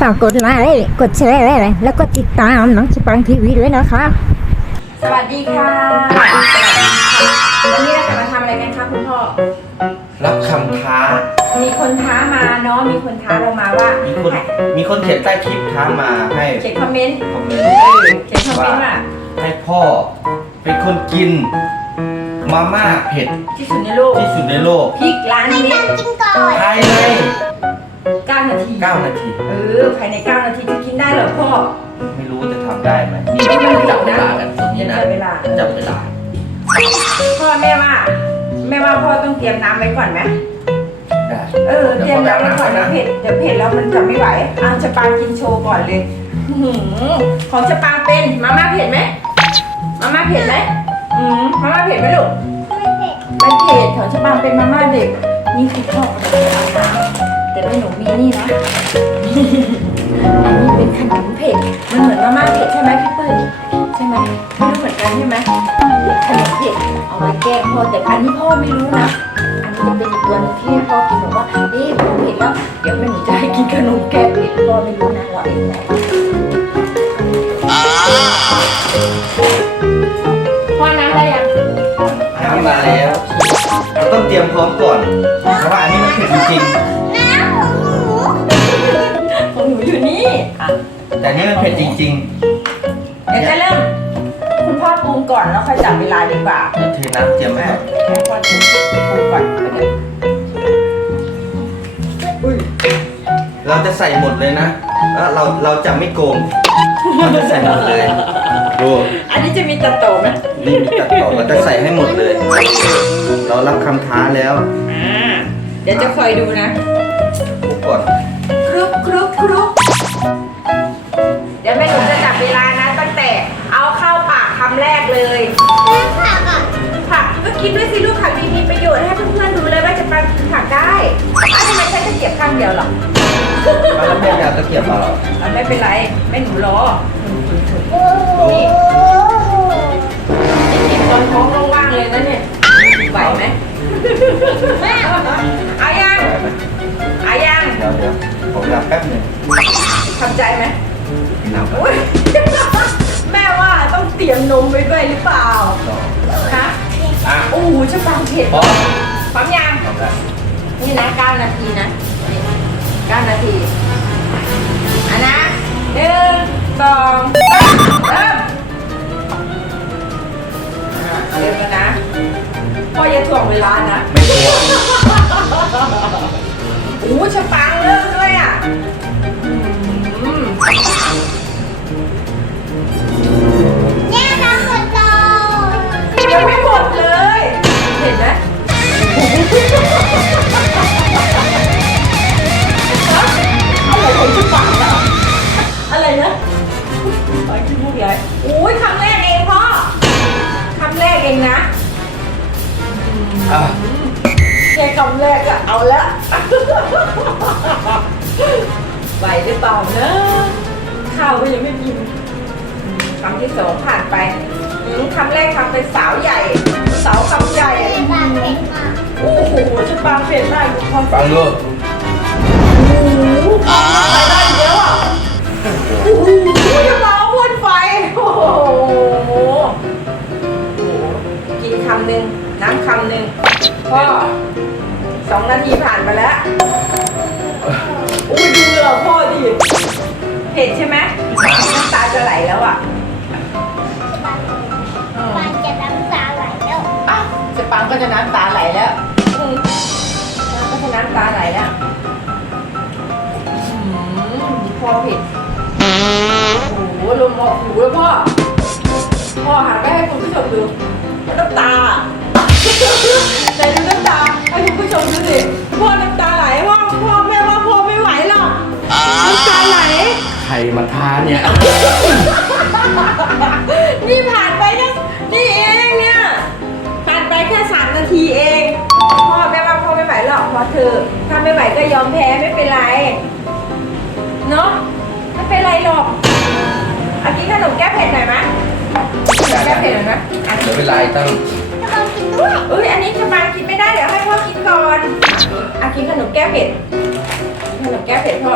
ฝากกดไลค์กดแชร์แล้วก็ติดตามน้องสปังทีวีด้วยนะคะสวัสดีค่ะวันนี้เราจะมาทำอะไรกันคะคุณพ่อ รับคำท้า มีคนท้ามาเนาะ มีคนท้าเรามาว่ามีคนมีคนเขียนใต้คลิปท้ามาให้เขียนคอมเมนต์คอมเมนเอต์อเขียนคอมเมนต์ว่าให้พ่อเป็นคนกินมาม่าเผ็ดที่สุดในโลกที่สุดในโลกพริกร้านนี้ภายใน 9 นาที 9 นาที เออ ภายใน 9 นาทีจะกินได้เหรอพ่อ ไม่รู้จะทำได้ไหมนี่ไม่รู้นะจับเวลากันตรงนี้นะจับเวลา จับเวลา พ่อแม่ว่า แม่ว่าพ่อต้องเตรียมน้ำไว้ก่อนไหมได้เออ เตรียมน้ำไว้ก่อนเดี๋ยวเผ็ด เดี๋ยวเผ็ดแล้วมันจะไม่ไหวอะจะปางกินโชว์ก่อนเลยอื้อหือของจะปางเป็น มาม่าเผ็ดไหม มาม่าเผ็ดไหมอืมมาม่าเผ็ดไหมลูก ไม่เผ็ดของชะบางเป็นมาม่าเด็ก นี่คือพ่อของเรานะ แต่แม่หนูมีนี่นะ อันนี้เป็นขนมเผ็ด มันเหมือนมาม่าเผ็ดใช่ไหมพี่เปิ้ลใช่ไหมไม่รู้เหมือนกันใช่ไหมขนมเผ็ดเอาไว้แกล้งพ่อแต่อันนี้พ่อไม่รู้นะ อันนี้จะเป็นอีกตัวนึงที่พ่อกินบอกว่าเอ๊ะพ่อเผ็ดแล้ว เดี๋ยวแม่หนูจะให้กินขนมแก้เผ็ดพ่อไม่รู้นะเราเองแหละพ่อน้ำได้ยังน้ำมาแล้วเราต้องเตรียมพร้อมก่อน เพราะว่าอันนี้มันเผ็ดจริง แต่อันนี้มันเผ็ดจริงเดี๋ยวจะเริ่มคุณพ่อปรุงก่อนแล้วค่อยจับเวลาดีกว่าๆเดี๋ยวเทน้ำเตรียมไว้อะก่อนให้พ่อปรุงปรุงก่อนแล้วเดี๋ยวอุ้ยเราจะใส่หมดเลยนะแล้วเราเราจะไม่โกงเราจะใส่หมดเลยดูอันนี้จะมีตัดโตไหมนี่มีตัดต่อเราจะใส่ให้หมดเลย เรารับคำท้าแล้วอ่าเดี๋ยวจะคอยดูนะคลุกก่อน เกียบข้างเดียวหรอแล้วแม่แมวตะเกียบมาเหรออะไม่เป็นไรแม่หนูรอนี่นี่กินตอนท้องว่างๆเลยนะเนี่ยไหวไหมเอายังไหวไหมเอายังเดี๋ยวเดี๋ยวผมรับแป๊บหนึงทำใจไหมน้ำก่อนอุ๊ยแม่ว่าต้องเตรียมนมไว้ด้วยหรือเปล่าต่อฮะอะโอ้โหจะฟังเผ็ดพร้อมพร้อมยังพร้อมแล้วนี่นะ9นาทีนะ นี่9นาทีอันนะหนึ่งสองสามเริ่มอะเริ่มแล้วนะพ่ออย่าถ่วงเวลานะไม่กลัวโอ้ชะปังเริ่มด้วยอะอืมยังไม่หมด แค่คำแรกอะเอาละไหวหรือเปล่านะข้าวก็ยังไม่กินคำที่สองผ่านไปอืมคำแรกทำเป็นสาวใหญ่ สาวคำใหญ่โอ้โหจะปางเปลี่ยนมากดูความฟังดูโอ้โหไปได้เยอะอะโอ้โห นึ่งน้ำคำหนึ่งพ่อสองนาทีผ่านไปแล้วอุ้ยดูเหงื่อพ่อดิเผ็ดใช่ไหมน้ำตาจะไหลแล้วอะอืมอ้าวจะปังก็จะน้ำตาไหลแล้วอืมก็จะน้ำตาไหลแล้วอืมพ่อเผ็ดโอ้โหลมออกหูแล้วพ่อพ่อหันไปให้คุณผู้ชมดูน้ำตา แต่ดูน้ำตาให้คุณผู้ชมดูสิพ่อน้ำตาไหลพ่อพ่อแม่ว่าพ่อไม่ไหวหรอกน้ำตาไหล ใครมาท้าเนี่ย นี่ผ่านไปแค่นี่เองเนี่ยผ่านไปแค่สามนาทีเอง พ่อเธอะถ้าไม่ไหวก็ยอมแพ้ไม่เป็นไรเนาะไม่เป็นไรหรอกเอากินขนมแก้เผ็ดหน่อยไหมขนมแก้เผ็ดหน่อยไหมอะเดี๋ยวเวลาตั้งเอ้ยอั นี้จะมากินไม่ได้เดี๋ยวให้พ่อกินก่อนอากินขนมแก้วเผ็ดขนมแก้วเผ็ดพ่อ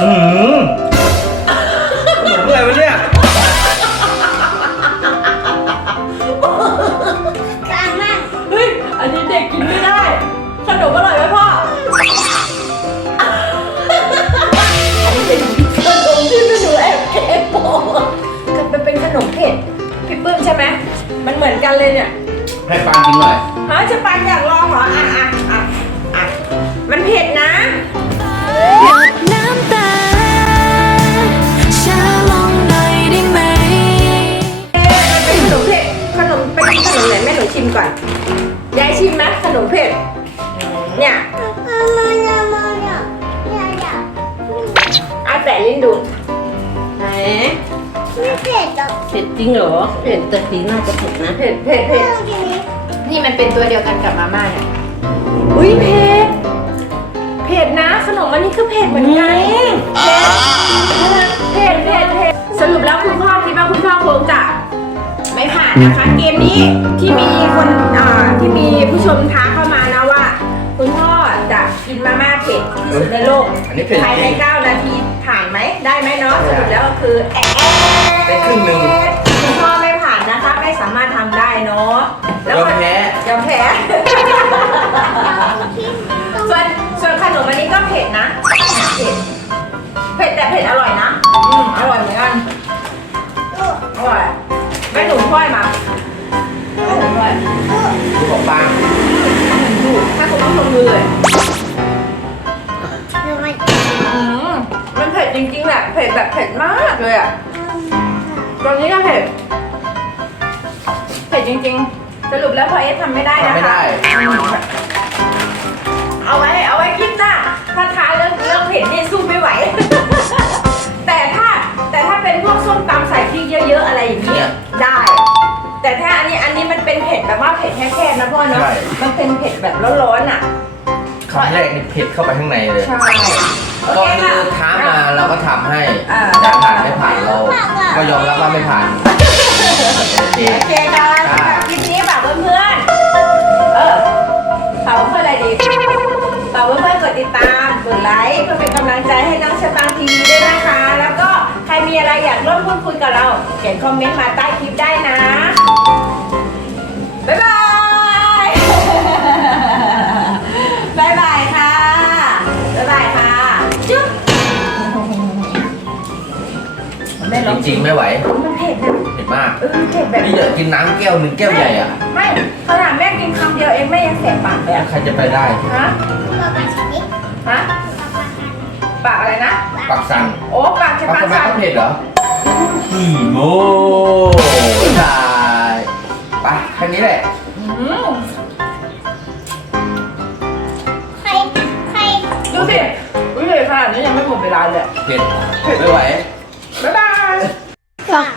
อืม ให้ปางกินหน่อยฮะจะปันอยากลองเหรอ อะอะอะอะมันเผ็ดนะ หยดน้ำตาช้าลงหน่อยได้ไหมเอ๊ะมันเป็นขนมเผ็ด ขนมเป็นขนมไหนแม่หนูชิมก่อน ยายชิมไหมขนมเผ็ด เนี่ยอาแตะลิ้นดู ไหน เผ็ดจริงเหรอ เผ็ดแต่สีน่าจะเผ็ดนะ เผ็ดเผ็ดเผ็ดนี่ มันเป็นตัวเดียวกันกับมาม่าเนี่ยอุ้ยเผ็ดเผ็ดนะ ขนมอันนี้คือเผ็ดเหมือนกันเผ็ดเผ็ดเผ็ดเผ็ดสรุปแล้วคุณพ่อคิดว่าคุณพ่อคงจะไม่ผ่านนะคะ เกมนี้ที่มีคนอ่าที่มีผู้ชมท้าเข้ามานะว่า คุณพ่อจะกินมาม่าเผ็ดที่สุดในโลกอันนี้เผ็ดภายจในริง9นาทีผ่านไหมได้ไหมเนาะสรุปแล้วก็คือแอะ ได้ครึ่งหนึ่ง อร่อยนะ อืม อร่อยเหมือนกัน อร่อยแม่หนูค่อยมาแม่หนูค่อยดูของปางถ้าคุณต้องลงมือเลยอืมมันเผ็ดจริงๆแหละ เผ็ดแบบเผ็ดมากเลยอะ ตอนนี้ก็เผ็ด เผ็ดจริงๆ สรุปแล้วพอเอสทำไม่ได้ทำนะไม่คะได้ เอาไว้ เอาไว้คลิปหน้าถ้าท้าเรื่องเรื่องเผ็ดนี่สู้ไม่ไหว วกส้มตำใส่พริกเยอะๆอะไรอย่างนี้ได้ แต่ถ้าอันนี้อันนี้มันเป็นเผ็ดแบบว่าเผ็ดแค่ๆนะพ่อเนาะใช่ มันเป็นเผ็ดแบบร้อนๆอะ คำแรกนี่เผ็ดเข้าไปข้างในเลยใช่โอก็เคคืค่ะอท้ามาเราก็ทำให้อ่า แต่ผ่านไม่ผ่านเรา ก็ยอมรับว่าไม่ผ่านโอเค โอเคค่ะสำหรับคลิปนี้ฝากเพื่อนๆ เออฝากเพื่อนๆอะไรดีฝากเพื่อนๆกดติดตาม กดไลค์เพื่อเป็นกำลังใจให้น้องชะตังทีวีด้วยนะคะแล้วก็ใคร มีอะไรอยากร่วมพูดคุยกับเรา เขียนคอมเมนต์มาใต้คลิปได้นะ บ๊ายบาย บ๊ายบายค่ะ บ๊ายบายค่ะ จุ๊บแม่จลองริงๆไม่ไหวมันเผ็ดนะ เผ็ดมาก เออเผ็ดแบบนี่อยากกินน้ำแก้วหนึ่งแก้วใหญ่อะไม่ขนาดแม่กินคำเดียวเองแม่ยังแสบปากเลยแล้วอะใครจะไปได้ ฮะฮะ ปักสั่งโอ้ปากจะปักปากทำไมสั่นต้องเผ็ดเหรอขี่โม่ตายไปแค่นี้แหละ อืมดูสิดูสิขนาดนี้ยังไม่หมดเวลาเลยเผ็ดไม่ไหว บ๊ายบาย ฝาก